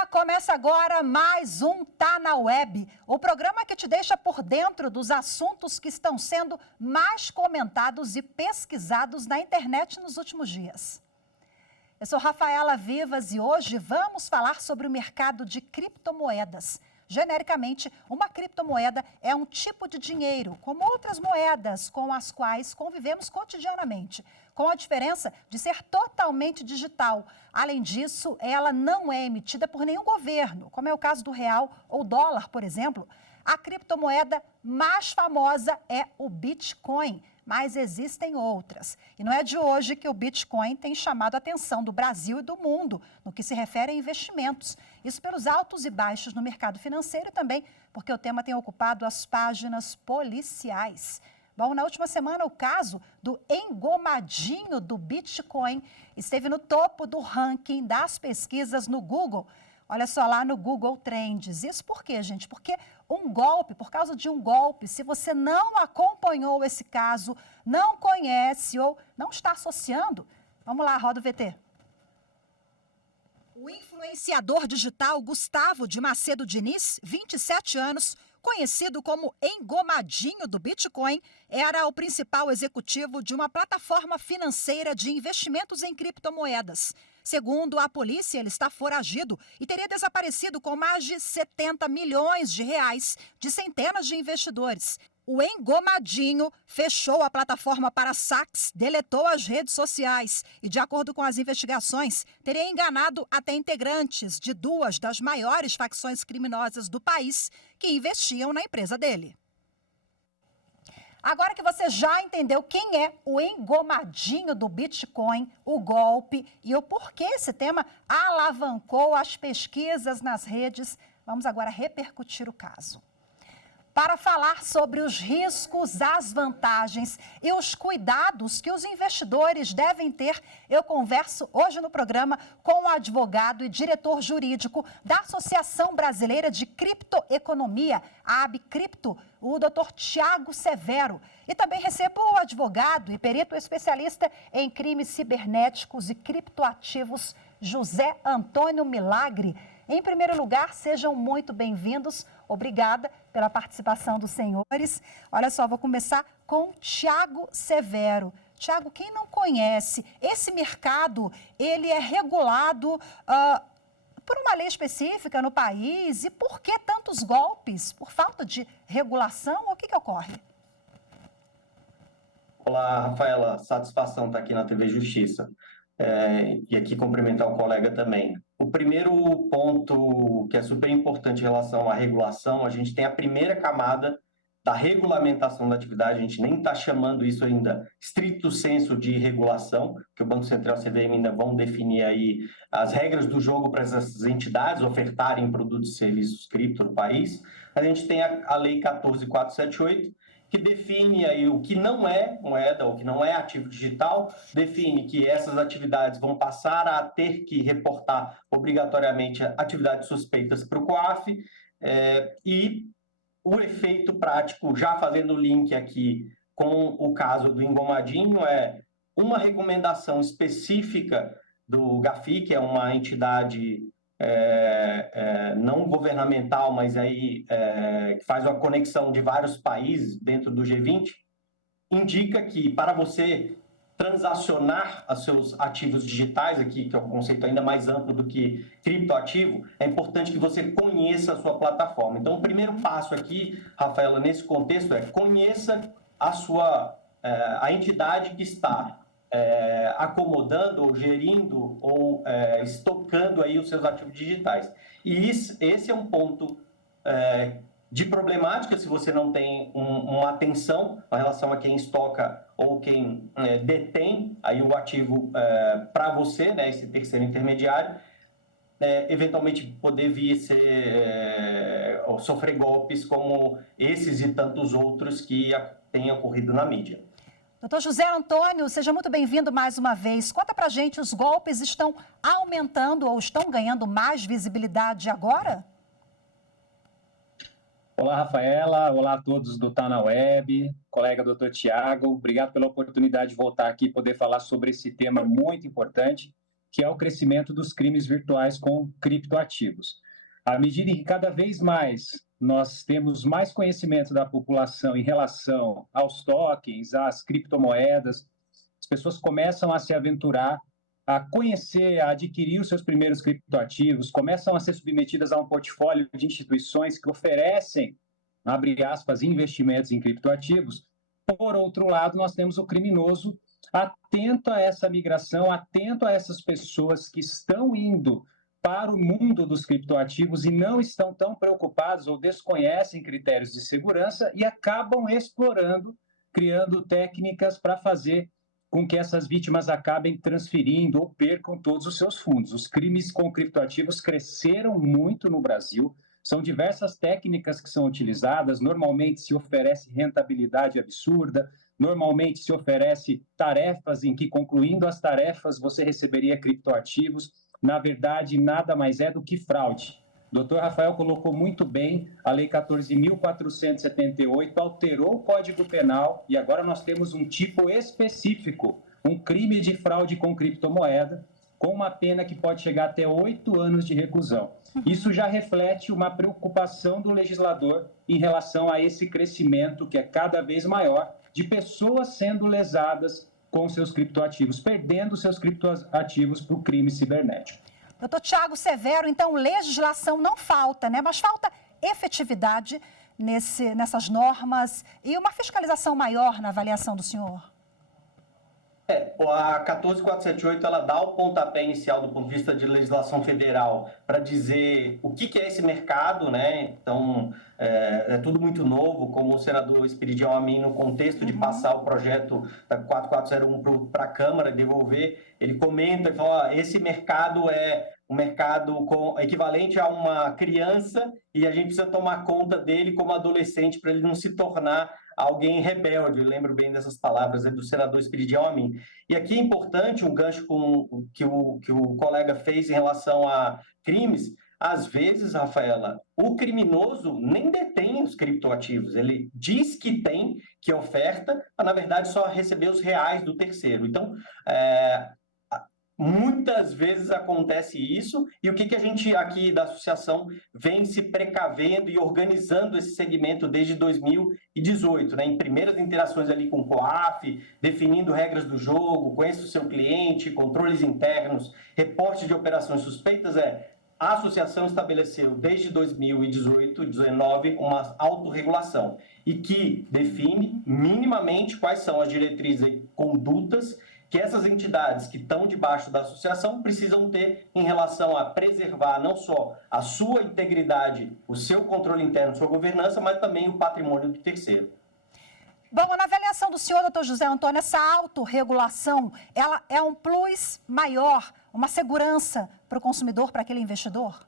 Olá, começa agora mais um Tá na Web, o programa que te deixa por dentro dos assuntos que estão sendo mais comentados e pesquisados na internet nos últimos dias. Eu sou Rafaela Vivas e hoje vamos falar sobre o mercado de criptomoedas. Genericamente, uma criptomoeda é um tipo de dinheiro, como outras moedas com as quais convivemos cotidianamente, com a diferença de ser totalmente digital. Além disso, ela não é emitida por nenhum governo, como é o caso do real ou dólar, por exemplo. A criptomoeda mais famosa é o Bitcoin, mas existem outras. E não é de hoje que o Bitcoin tem chamado a atenção do Brasil e do mundo no que se refere a investimentos. Isso pelos altos e baixos no mercado financeiro e também porque o tema tem ocupado as páginas policiais. Bom, na última semana, o caso do engomadinho do Bitcoin esteve no topo do ranking das pesquisas no Google. Olha só lá no Google Trends. Isso por quê, gente? Porque por causa de um golpe, se você não acompanhou esse caso, não conhece ou não está associando, vamos lá, roda o VT. O influenciador digital Gustavo de Macedo Diniz, 27 anos, conhecido como engomadinho do Bitcoin, era o principal executivo de uma plataforma financeira de investimentos em criptomoedas. Segundo a polícia, ele está foragido e teria desaparecido com mais de 70 milhões de reais de centenas de investidores. O engomadinho fechou a plataforma para saques, deletou as redes sociais e, de acordo com as investigações, teria enganado até integrantes de duas das maiores facções criminosas do país que investiam na empresa dele. Agora que você já entendeu quem é o engomadinho do Bitcoin, o golpe e o porquê esse tema alavancou as pesquisas nas redes, vamos agora repercutir o caso. Para falar sobre os riscos, as vantagens e os cuidados que os investidores devem ter, eu converso hoje no programa com o advogado e diretor jurídico da Associação Brasileira de Criptoeconomia, a ABCripto, o Dr. Tiago Severo. E também recebo o advogado e perito especialista em crimes cibernéticos e criptoativos, José Antônio Milagre. Em primeiro lugar, sejam muito bem-vindos. Obrigada pela participação dos senhores. Olha só, vou começar com Tiago Severo. Tiago, quem não conhece, esse mercado, ele é regulado por uma lei específica no país. E por que tantos golpes? Por falta de regulação? O que ocorre? Olá, Rafaela. Satisfação estar aqui na TV Justiça. E aqui cumprimentar o colega também. O primeiro ponto que é super importante em relação à regulação, a gente tem a primeira camada da regulamentação da atividade, a gente nem está chamando isso ainda estricto senso de regulação, que o Banco Central e a CVM ainda vão definir aí as regras do jogo para essas entidades ofertarem produtos e serviços cripto no país. A gente tem a Lei 14.478, que define aí o que não é moeda, o que não é ativo digital, define que essas atividades vão passar a ter que reportar obrigatoriamente atividades suspeitas para o COAF, e o efeito prático, já fazendo o link aqui com o caso do engomadinho, é uma recomendação específica do GAFI, que é uma entidade não governamental, mas aí que faz uma conexão de vários países dentro do G20, indica que para você transacionar os seus ativos digitais, aqui, que é um conceito ainda mais amplo do que criptoativo, é importante que você conheça a sua plataforma. Então, o primeiro passo aqui, Rafaela, nesse contexto, é conheça a entidade que está acomodando, ou gerindo, ou estocando aí os seus ativos digitais. E esse é um ponto de problemática se você não tem uma atenção em relação a quem estoca ou quem detém aí o ativo para você, né, esse terceiro intermediário, eventualmente poder vir ou sofrer golpes como esses e tantos outros que têm ocorrido na mídia. Doutor José Antônio, seja muito bem-vindo mais uma vez. Conta pra gente, os golpes estão aumentando ou estão ganhando mais visibilidade agora? Olá, Rafaela. Olá a todos do Tá na Web. Colega doutor Tiago, obrigado pela oportunidade de voltar aqui e poder falar sobre esse tema muito importante. que é o crescimento dos crimes virtuais com criptoativos. À medida em que cada vez mais nós temos mais conhecimento da população em relação aos tokens, às criptomoedas, as pessoas começam a se aventurar, a conhecer, a adquirir os seus primeiros criptoativos, começam a ser submetidas a um portfólio de instituições que oferecem, abre aspas, investimentos em criptoativos. Por outro lado, nós temos o criminoso atento a essa migração, atento a essas pessoas que estão indo para o mundo dos criptoativos e não estão tão preocupados ou desconhecem critérios de segurança e acabam explorando, criando técnicas para fazer com que essas vítimas acabem transferindo ou percam todos os seus fundos. Os crimes com criptoativos cresceram muito no Brasil, são diversas técnicas que são utilizadas, normalmente se oferece rentabilidade absurda, normalmente se oferece tarefas em que, concluindo as tarefas, você receberia criptoativos. Na verdade, nada mais é do que fraude. O Dr. Rafael colocou muito bem, a Lei 14.478 alterou o Código Penal e agora nós temos um tipo específico, um crime de fraude com criptomoeda, com uma pena que pode chegar até 8 anos de reclusão. Isso já reflete uma preocupação do legislador em relação a esse crescimento que é cada vez maior de pessoas sendo lesadas com seus criptoativos, perdendo seus criptoativos para o crime cibernético. Doutor Tiago Severo, então legislação não falta, né? Mas falta efetividade nessas normas e uma fiscalização maior na avaliação do senhor. A 14.478 ela dá o pontapé inicial do ponto de vista de legislação federal para dizer o que é esse mercado, né? Então, é tudo muito novo, como o senador Esperidião Amin, no contexto de passar o projeto da 4401 para a Câmara e devolver, ele comenta e fala, esse mercado é um mercado equivalente a uma criança e a gente precisa tomar conta dele como adolescente para ele não se tornar alguém rebelde. Eu lembro bem dessas palavras do senador Esperidião Amin. E aqui é importante um gancho com que o colega fez em relação a crimes. Às vezes, Rafaela, o criminoso nem detém os criptoativos. Ele diz que tem, que oferta, mas na verdade só recebeu os reais do terceiro. Então, muitas vezes acontece isso, e o que a gente aqui da associação vem se precavendo e organizando esse segmento desde 2018, né? Em primeiras interações ali com o COAF, definindo regras do jogo, conheça o seu cliente, controles internos, reporte de operações suspeitas, a associação estabeleceu desde 2018 e 2019 uma autorregulação e que define minimamente quais são as diretrizes e condutas que essas entidades que estão debaixo da associação precisam ter em relação a preservar não só a sua integridade, o seu controle interno, sua governança, mas também o patrimônio do terceiro. Bom, na avaliação do senhor, doutor José Antônio, essa autorregulação, ela é um plus maior, uma segurança para o consumidor, para aquele investidor?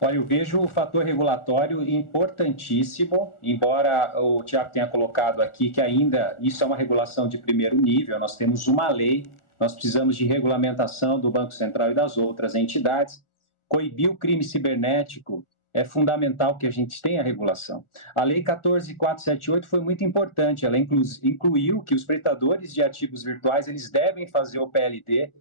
Olha, eu vejo o fator regulatório importantíssimo, embora o Tiago tenha colocado aqui que ainda isso é uma regulação de primeiro nível, nós temos uma lei, nós precisamos de regulamentação do Banco Central e das outras entidades. Coibir o crime cibernético é fundamental que a gente tenha regulação. A Lei 14.478 foi muito importante, ela incluiu que os prestadores de ativos virtuais eles devem fazer o PLD,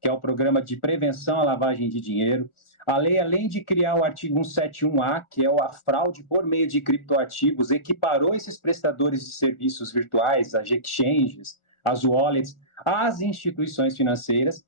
que é o Programa de Prevenção à Lavagem de Dinheiro. A lei, além de criar o artigo 171A, que é a fraude por meio de criptoativos, equiparou esses prestadores de serviços virtuais, as exchanges, as wallets, às instituições financeiras.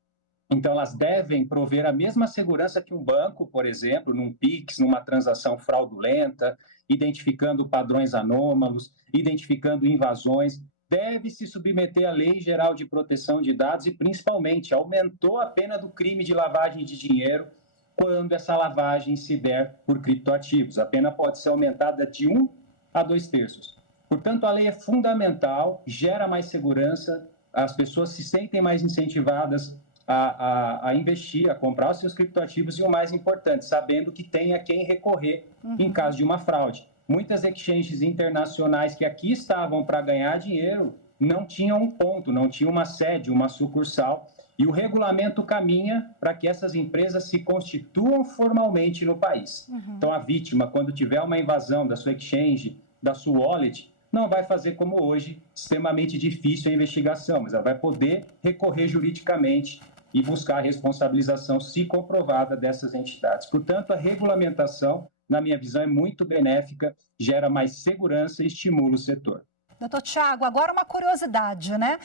Então, elas devem prover a mesma segurança que um banco, por exemplo, num PIX, numa transação fraudulenta, identificando padrões anômalos, identificando invasões. Deve se submeter à Lei Geral de Proteção de Dados e, principalmente, aumentou a pena do crime de lavagem de dinheiro quando essa lavagem se der por criptoativos. A pena pode ser aumentada de 1 a 2/3. Portanto, a lei é fundamental, gera mais segurança, as pessoas se sentem mais incentivadas a investir, a comprar os seus criptoativos e, o mais importante, sabendo que tem a quem recorrer em caso de uma fraude. Muitas exchanges internacionais que aqui estavam para ganhar dinheiro não tinham um ponto, não tinham uma sede, uma sucursal. E o regulamento caminha para que essas empresas se constituam formalmente no país. Então, a vítima, quando tiver uma invasão da sua exchange, da sua wallet, não vai fazer como hoje, extremamente difícil a investigação, mas ela vai poder recorrer juridicamente e buscar a responsabilização, se comprovada, dessas entidades. Portanto, a regulamentação, na minha visão, é muito benéfica, gera mais segurança e estimula o setor. Doutor Tiago, agora uma curiosidade, né?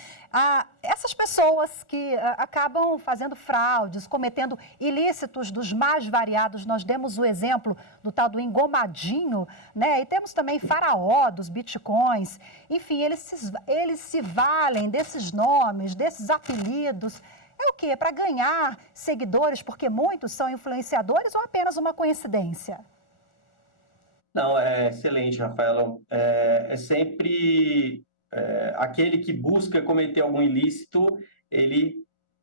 Essas pessoas que acabam fazendo fraudes, cometendo ilícitos dos mais variados, nós demos o exemplo do tal do engomadinho, né? E temos também faraó dos bitcoins. Enfim, eles se valem desses nomes, desses apelidos. É o quê? Para ganhar seguidores, porque muitos são influenciadores, ou apenas uma coincidência? Não, é excelente, Rafaela. É sempre aquele que busca cometer algum ilícito, ele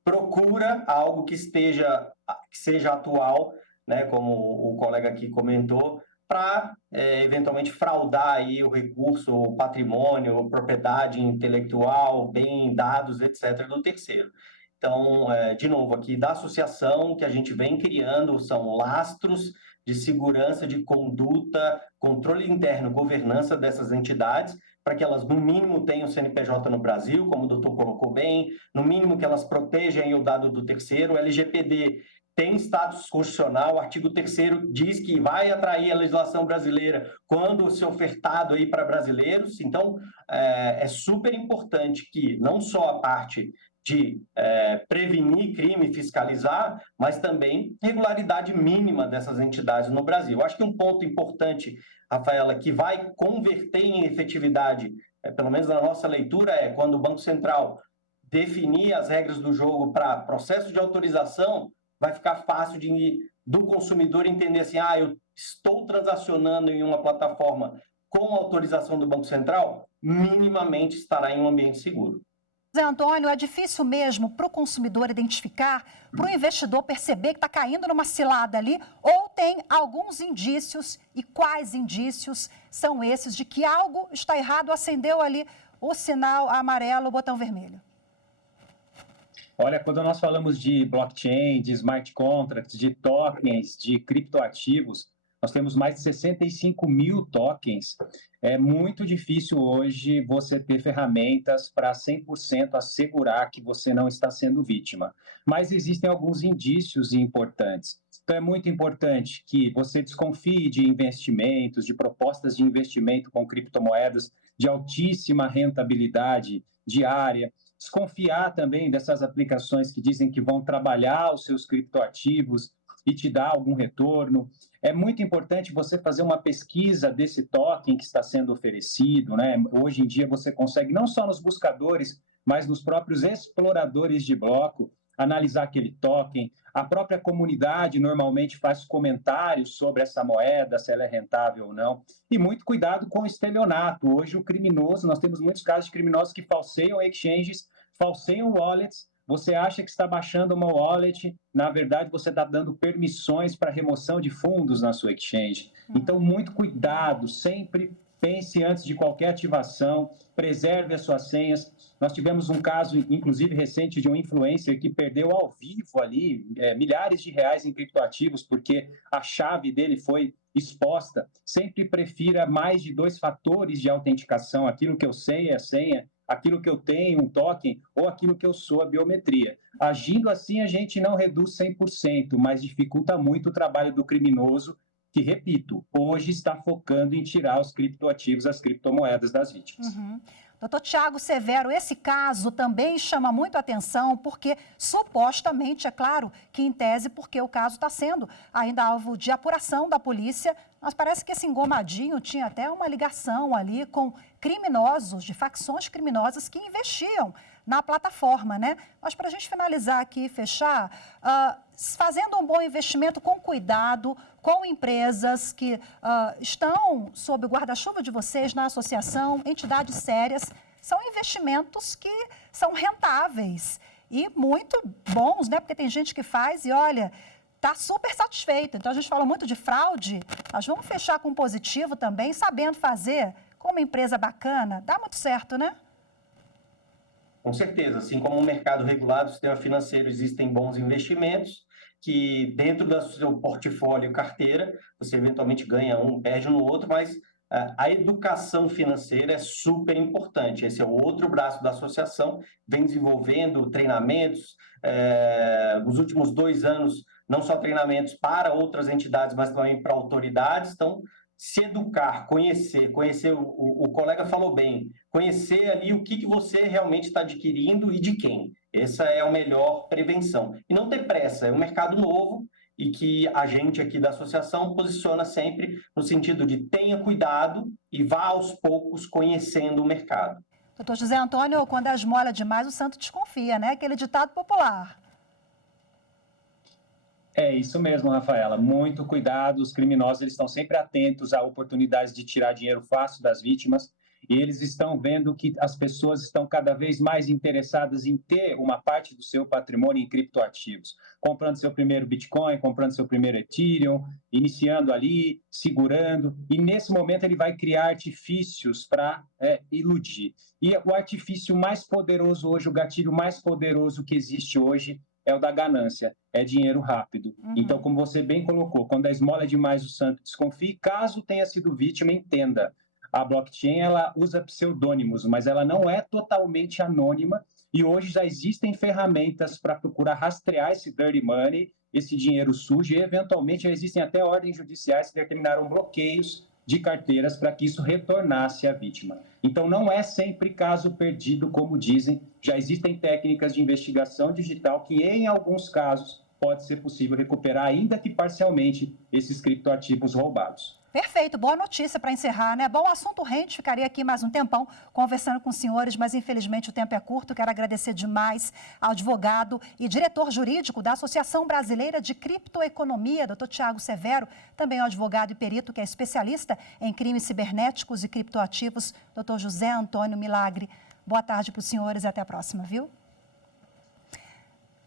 procura algo que seja atual, né, como o colega aqui comentou, para eventualmente fraudar aí o recurso, o patrimônio, propriedade intelectual, bem, dados, etc., do terceiro. Então, de novo, aqui da associação que a gente vem criando são lastros de segurança, de conduta, controle interno, governança dessas entidades, para que elas, no mínimo, tenham CNPJ no Brasil, como o doutor colocou bem, no mínimo que elas protejam o dado do terceiro. O LGPD tem status constitucional, o artigo 3º diz que vai atrair a legislação brasileira quando se ofertado aí para brasileiros. Então, é super importante que não só a parte de prevenir crime, fiscalizar, mas também regularidade mínima dessas entidades no Brasil. Acho que um ponto importante, Rafaela, que vai converter em efetividade, pelo menos na nossa leitura, é quando o Banco Central definir as regras do jogo para processo de autorização, vai ficar fácil do consumidor entender assim, eu estou transacionando em uma plataforma com autorização do Banco Central, minimamente estará em um ambiente seguro. Zé Antônio, é difícil mesmo para o consumidor identificar, para o investidor perceber que está caindo numa cilada ali, ou tem alguns indícios, e quais indícios são esses de que algo está errado, acendeu ali o sinal amarelo, o botão vermelho? Olha, quando nós falamos de blockchain, de smart contracts, de tokens, de criptoativos, nós temos mais de 65 mil tokens. É muito difícil hoje você ter ferramentas para 100% assegurar que você não está sendo vítima. Mas existem alguns indícios importantes. Então, é muito importante que você desconfie de investimentos, de propostas de investimento com criptomoedas de altíssima rentabilidade diária. Desconfiar também dessas aplicações que dizem que vão trabalhar os seus criptoativos e te dar algum retorno. É muito importante você fazer uma pesquisa desse token que está sendo oferecido, né? Hoje em dia você consegue, não só nos buscadores, mas nos próprios exploradores de bloco, analisar aquele token. A própria comunidade normalmente faz comentários sobre essa moeda, se ela é rentável ou não. E muito cuidado com o estelionato. Hoje o criminoso, nós temos muitos casos de criminosos que falseiam exchanges, falseiam wallets. Você acha que está baixando uma wallet, na verdade você está dando permissões para remoção de fundos na sua exchange. Então, muito cuidado, sempre pense antes de qualquer ativação, preserve as suas senhas. Nós tivemos um caso, inclusive, recente de um influencer que perdeu ao vivo ali milhares de reais em criptoativos porque a chave dele foi exposta. Sempre prefira mais de 2 fatores de autenticação, aquilo que eu sei é a senha, aquilo que eu tenho, um token, ou aquilo que eu sou, a biometria. Agindo assim, a gente não reduz 100%, mas dificulta muito o trabalho do criminoso, que, repito, hoje está focando em tirar os criptoativos, as criptomoedas das vítimas. Doutor Tiago Severo, esse caso também chama muito a atenção, porque supostamente, é claro, que em tese, porque o caso está sendo ainda alvo de apuração da polícia, mas parece que esse engomadinho tinha até uma ligação ali com criminosos, de facções criminosas que investiam na plataforma, né? Mas para a gente finalizar aqui e fechar, fazendo um bom investimento com cuidado, com empresas que estão sob o guarda-chuva de vocês na associação, entidades sérias, são investimentos que são rentáveis e muito bons, né? Porque tem gente que faz e, olha, está super satisfeito. Então, a gente fala muito de fraude, mas vamos fechar com positivo também, sabendo fazer com uma empresa bacana. Dá muito certo, né? Com certeza, assim como o mercado regulado, o sistema financeiro, existem bons investimentos que dentro do seu portfólio e carteira, você eventualmente ganha um, perde no outro, mas A educação financeira é super importante. Esse é o outro braço da associação, vem desenvolvendo treinamentos. Nos últimos 2 anos, não só treinamentos para outras entidades, mas também para autoridades. Então, se educar, conhecer o colega falou bem, conhecer ali o que você realmente está adquirindo e de quem. Essa é a melhor prevenção. E não ter pressa, é um mercado novo e que a gente aqui da associação posiciona sempre no sentido de tenha cuidado e vá aos poucos conhecendo o mercado. Doutor José Antônio, quando a esmola demais, o santo desconfia, né? Aquele ditado popular. É isso mesmo, Rafaela. Muito cuidado. Os criminosos eles estão sempre atentos a oportunidades de tirar dinheiro fácil das vítimas e eles estão vendo que as pessoas estão cada vez mais interessadas em ter uma parte do seu patrimônio em criptoativos, comprando seu primeiro Bitcoin, comprando seu primeiro Ethereum, iniciando ali, segurando, e nesse momento ele vai criar artifícios para iludir. E o artifício mais poderoso hoje, o gatilho mais poderoso que existe hoje é o da ganância, é dinheiro rápido. Então, como você bem colocou, quando a esmola é demais, o santo desconfie. Caso tenha sido vítima, entenda, a blockchain ela usa pseudônimos, mas ela não é totalmente anônima e hoje já existem ferramentas para procurar rastrear esse dirty money, esse dinheiro sujo, e eventualmente já existem até ordens judiciais que determinaram bloqueios de carteiras para que isso retornasse à vítima. Então, não é sempre caso perdido, como dizem, já existem técnicas de investigação digital que, em alguns casos, pode ser possível recuperar, ainda que parcialmente, esses criptoativos roubados. Perfeito, boa notícia para encerrar, né? Bom, o assunto rende, ficaria aqui mais um tempão conversando com os senhores, mas infelizmente o tempo é curto. Quero agradecer demais ao advogado e diretor jurídico da Associação Brasileira de Criptoeconomia, doutor Tiago Severo, também ao advogado e perito que é especialista em crimes cibernéticos e criptoativos, doutor José Antônio Milagre. Boa tarde para os senhores e até a próxima, viu?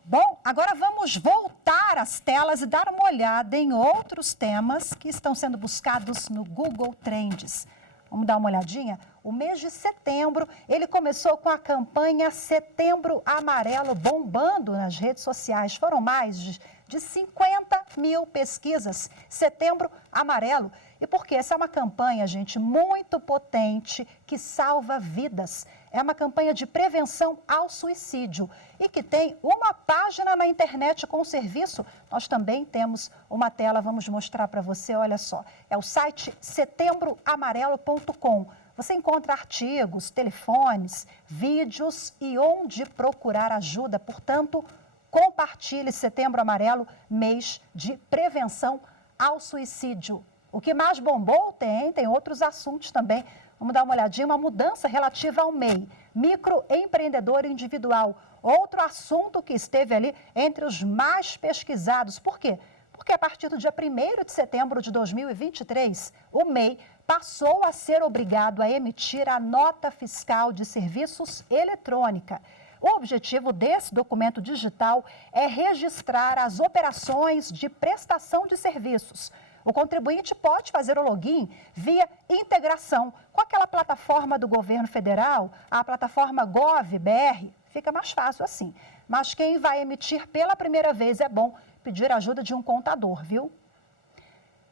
Bom, agora vamos voltar às telas e dar uma olhada em outros temas que estão sendo buscados no Google Trends. Vamos dar uma olhadinha? O mês de setembro, ele começou com a campanha Setembro Amarelo bombando nas redes sociais. Foram mais de 50 mil pesquisas. Setembro Amarelo. E por quê? Essa é uma campanha, gente, muito potente que salva vidas. É uma campanha de prevenção ao suicídio e que tem uma página na internet com o serviço. Nós também temos uma tela, vamos mostrar para você, olha só. É o site setembroamarelo.com. Você encontra artigos, telefones, vídeos e onde procurar ajuda. Portanto, compartilhe Setembro Amarelo, mês de prevenção ao suicídio. O que mais bombou tem outros assuntos também. Vamos dar uma olhadinha, uma mudança relativa ao MEI, microempreendedor individual. Outro assunto que esteve ali entre os mais pesquisados. Por quê? Porque a partir do dia 1º de setembro de 2023, o MEI passou a ser obrigado a emitir a nota fiscal de serviços eletrônica. O objetivo desse documento digital é registrar as operações de prestação de serviços. O contribuinte pode fazer o login via integração com aquela plataforma do governo federal, a plataforma Gov.br. Fica mais fácil assim. Mas quem vai emitir pela primeira vez é bom pedir a ajuda de um contador, viu?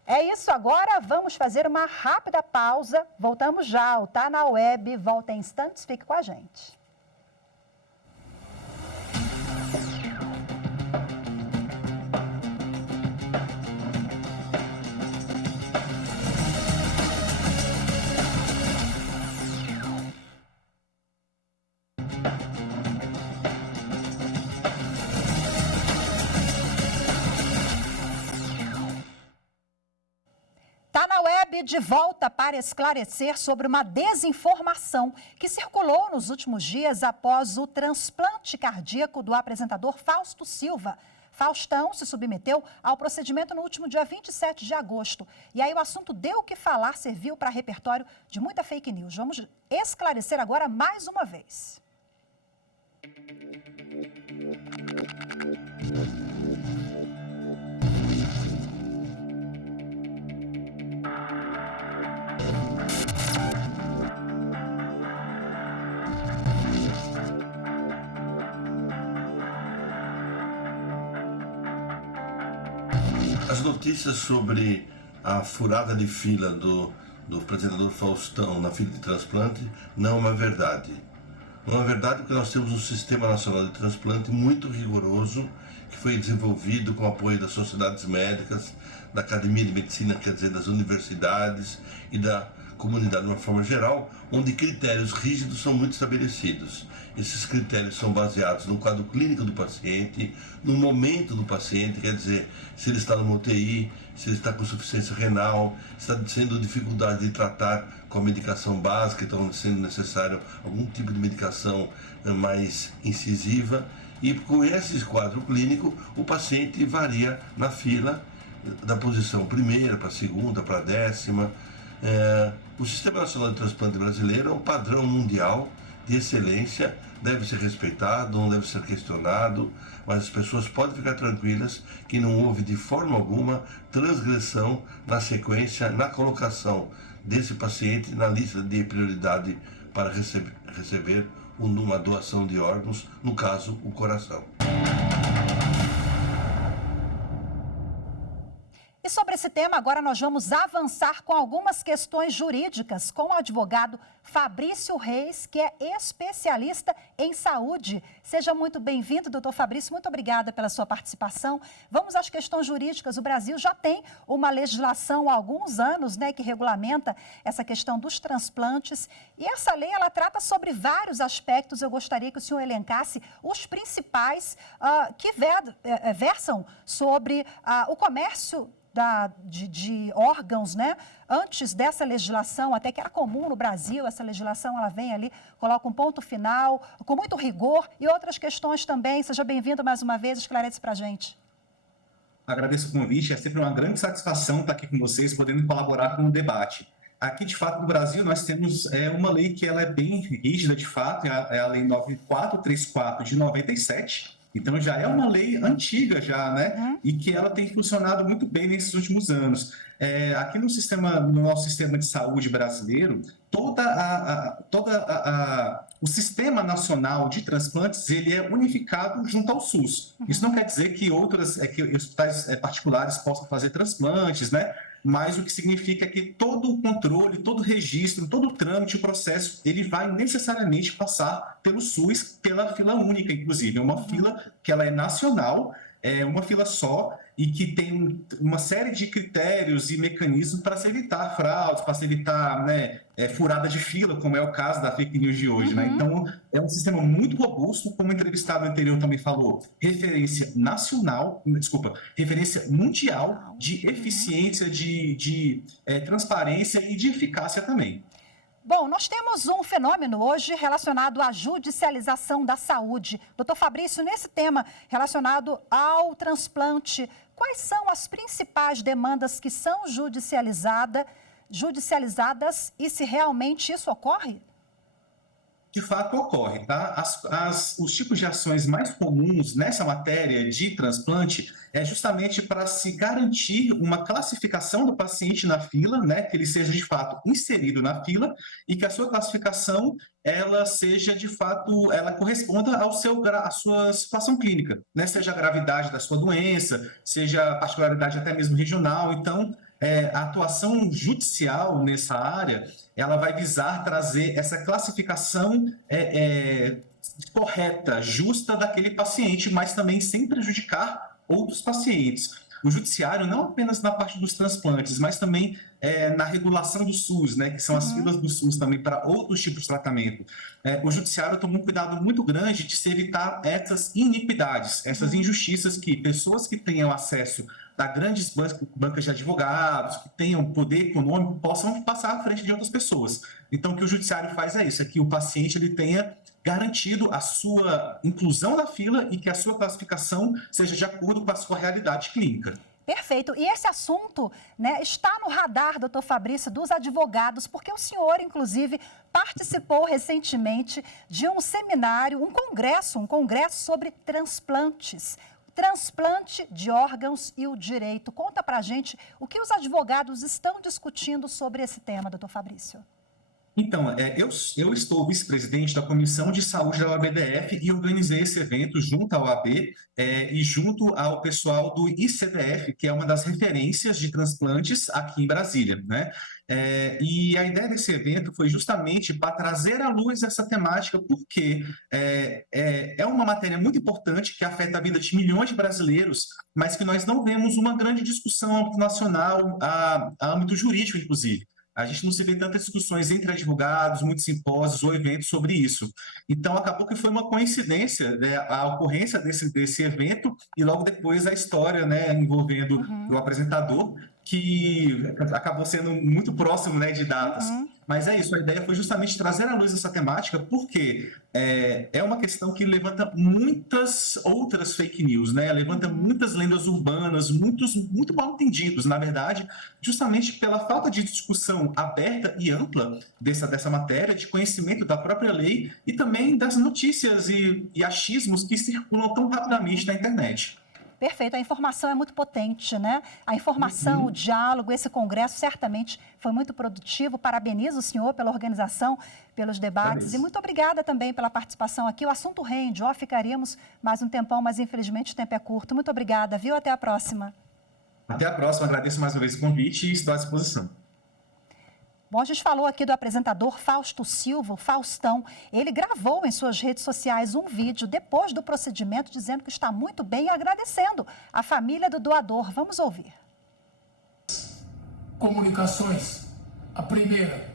É isso agora, vamos fazer uma rápida pausa. Voltamos já, o Tá na Web volta em instantes, fique com a gente. De volta para esclarecer sobre uma desinformação que circulou nos últimos dias após o transplante cardíaco do apresentador Fausto Silva. Faustão se submeteu ao procedimento no último dia 27 de agosto. E aí o assunto deu o que falar, serviu para repertório de muita fake news. Vamos esclarecer agora mais uma vez. As notícias sobre a furada de fila do do apresentador Faustão na fila de transplante não é uma verdade. Não é uma verdade porque nós temos um Sistema Nacional de Transplante muito rigoroso, que foi desenvolvido com o apoio das sociedades médicas, da Academia de Medicina, quer dizer, das universidades e da comunidade de uma forma geral, onde critérios rígidos são muito estabelecidos. Esses critérios são baseados no quadro clínico do paciente, no momento do paciente, quer dizer, se ele está numa UTI, se ele está com insuficiência renal, se está sendo dificuldade de tratar com a medicação básica, então sendo necessário algum tipo de medicação mais incisiva. E com esse quadro clínico, o paciente varia na fila, da posição primeira para a segunda, para a 10ª. O Sistema Nacional de Transplante brasileiro é um padrão mundial de excelência, deve ser respeitado, não deve ser questionado, mas as pessoas podem ficar tranquilas que não houve de forma alguma transgressão na sequência, na colocação desse paciente na lista de prioridade para receber uma doação de órgãos, no caso, o coração. E sobre esse tema, agora nós vamos avançar com algumas questões jurídicas com o advogado Fabrício Reis, que é especialista em saúde. Seja muito bem-vindo, doutor Fabrício. Muito obrigada pela sua participação. Vamos às questões jurídicas. O Brasil já tem uma legislação há alguns anos, né, que regulamenta essa questão dos transplantes. E essa lei, ela trata sobre vários aspectos. Eu gostaria que o senhor elencasse os principais que versam sobre o comércio de órgãos, né? Antes dessa legislação, até que era comum no Brasil, essa legislação, ela vem ali, coloca um ponto final, com muito rigor, e outras questões também. Seja bem-vindo mais uma vez, esclarece para a gente. Agradeço o convite, é sempre uma grande satisfação estar aqui com vocês, podendo colaborar com o debate. Aqui, de fato, no Brasil, nós temos uma lei que ela é bem rígida, de fato, é a Lei 9434 de 97, então já é uma lei antiga já, né? E que ela tem funcionado muito bem nesses últimos anos. Aqui no nosso sistema de saúde brasileiro, o Sistema Nacional de Transplantes, ele é unificado junto ao SUS. Isso não quer dizer que hospitais particulares possam fazer transplantes, né? Mas o que significa que todo o controle, todo o registro, todo o trâmite, o processo, ele vai necessariamente passar pelo SUS, pela fila única, inclusive. É uma fila que ela é nacional, é uma fila só, e que tem uma série de critérios e mecanismos para se evitar fraudes, para se evitar, né, furada de fila, como é o caso da fake news de hoje, né? Então, é um sistema muito robusto, como o entrevistado anterior também falou, referência mundial de eficiência, de transparência e de eficácia também. Bom, nós temos um fenômeno hoje relacionado à judicialização da saúde. Doutor Fabrício, nesse tema relacionado ao transplante, quais são as principais demandas que são judicializadas e se realmente isso ocorre? De fato, ocorre, tá? Os tipos de ações mais comuns nessa matéria de transplante é justamente para se garantir uma classificação do paciente na fila, né? Que ele seja, de fato, inserido na fila e que a sua classificação, ela seja, de fato, ela corresponda à sua situação clínica, né? Seja a gravidade da sua doença, seja a particularidade até mesmo regional. Então, a atuação judicial nessa área, ela vai visar trazer essa classificação correta, justa daquele paciente, mas também sem prejudicar outros pacientes. O judiciário, não apenas na parte dos transplantes, mas também na regulação do SUS, né, que são as filas do SUS também para outros tipos de tratamento. O judiciário toma um cuidado muito grande de se evitar essas iniquidades, essas injustiças que pessoas que tenham acesso a grandes bancas de advogados, que tenham poder econômico, possam passar à frente de outras pessoas. Então, o que o judiciário faz é isso, é que o paciente ele tenha garantido a sua inclusão na fila e que a sua classificação seja de acordo com a sua realidade clínica. Perfeito. E esse assunto, né, está no radar, doutor Fabrício, dos advogados, porque o senhor, inclusive, participou recentemente de um seminário, um congresso sobre transplantes. Transplante de órgãos e o direito. Conta pra gente o que os advogados estão discutindo sobre esse tema, doutor Fabrício. Então, eu estou vice-presidente da Comissão de Saúde da OABDF e organizei esse evento junto à OAB e junto ao pessoal do ICDF, que é uma das referências de transplantes aqui em Brasília, né? E a ideia desse evento foi justamente para trazer à luz essa temática, porque é uma matéria muito importante que afeta a vida de milhões de brasileiros, mas que nós não vemos uma grande discussão a âmbito nacional, a âmbito jurídico, inclusive. A gente não se vê tantas discussões entre advogados, muitos simpósios ou eventos sobre isso. Então, acabou que foi uma coincidência, né, a ocorrência desse evento e logo depois a história, né, envolvendo o apresentador, que acabou sendo muito próximo, né, de datas. Mas é isso, a ideia foi justamente trazer à luz essa temática, porque é uma questão que levanta muitas outras fake news, né? Levanta muitas lendas urbanas, muito mal entendidos, na verdade, justamente pela falta de discussão aberta e ampla dessa matéria, de conhecimento da própria lei e também das notícias e achismos que circulam tão rapidamente na internet. Perfeito, a informação é muito potente, né? A informação, o diálogo, esse congresso certamente foi muito produtivo. Parabenizo o senhor pela organização, pelos debates e muito obrigada também pela participação aqui. O assunto rende, ficaríamos mais um tempão, mas infelizmente o tempo é curto. Muito obrigada, viu? Até a próxima. Até a próxima, agradeço mais uma vez o convite e estou à disposição. Bom, a gente falou aqui do apresentador Fausto Silva, o Faustão. Ele gravou em suas redes sociais um vídeo depois do procedimento dizendo que está muito bem e agradecendo a família do doador. Vamos ouvir. Comunicações. A primeira,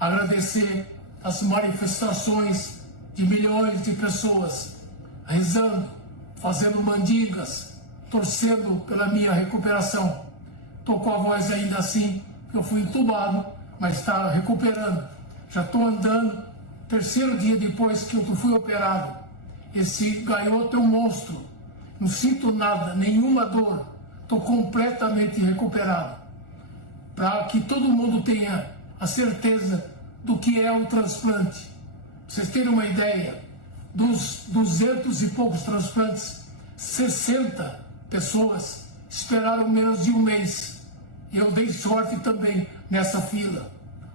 agradecer as manifestações de milhões de pessoas rezando, fazendo mandingas, torcendo pela minha recuperação. Estou com a voz ainda assim, porque eu fui entubado, mas está recuperando. Já estou andando. Terceiro dia depois que eu fui operado. Esse gaioto é um monstro. Não sinto nada, nenhuma dor. Estou completamente recuperado. Para que todo mundo tenha a certeza do que é o transplante. Pra vocês terem uma ideia, dos 200 e poucos transplantes, 60 pessoas esperaram menos de um mês. Eu dei sorte também nessa fila.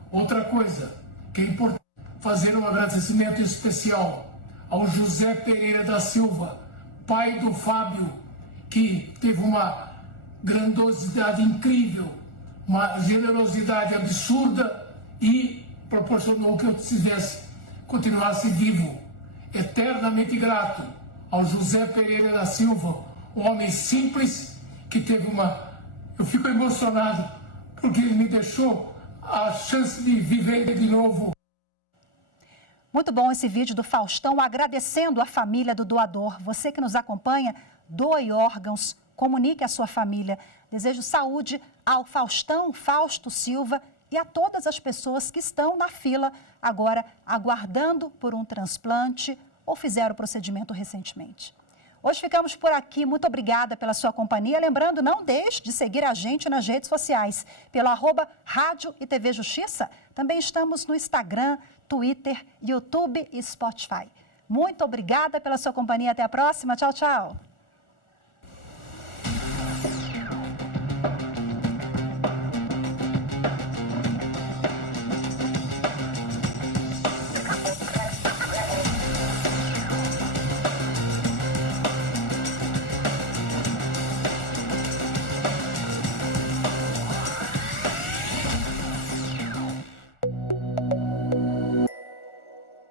Outra coisa que é importante, fazer um agradecimento especial ao José Pereira da Silva, pai do Fábio, que teve uma grandiosidade incrível, uma generosidade absurda e proporcionou que eu continuasse vivo. Eternamente grato ao José Pereira da Silva, um homem simples que teve Eu fico emocionado porque ele me deixou a chance de viver de novo. Muito bom esse vídeo do Faustão agradecendo a família do doador. Você que nos acompanha, doe órgãos, comunique à sua família. Desejo saúde ao Faustão, Fausto Silva e a todas as pessoas que estão na fila agora aguardando por um transplante ou fizeram o procedimento recentemente. Hoje ficamos por aqui. Muito obrigada pela sua companhia. Lembrando, não deixe de seguir a gente nas redes sociais, pelo @Rádio e TV Justiça. Também estamos no Instagram, Twitter, YouTube e Spotify. Muito obrigada pela sua companhia. Até a próxima. Tchau, tchau.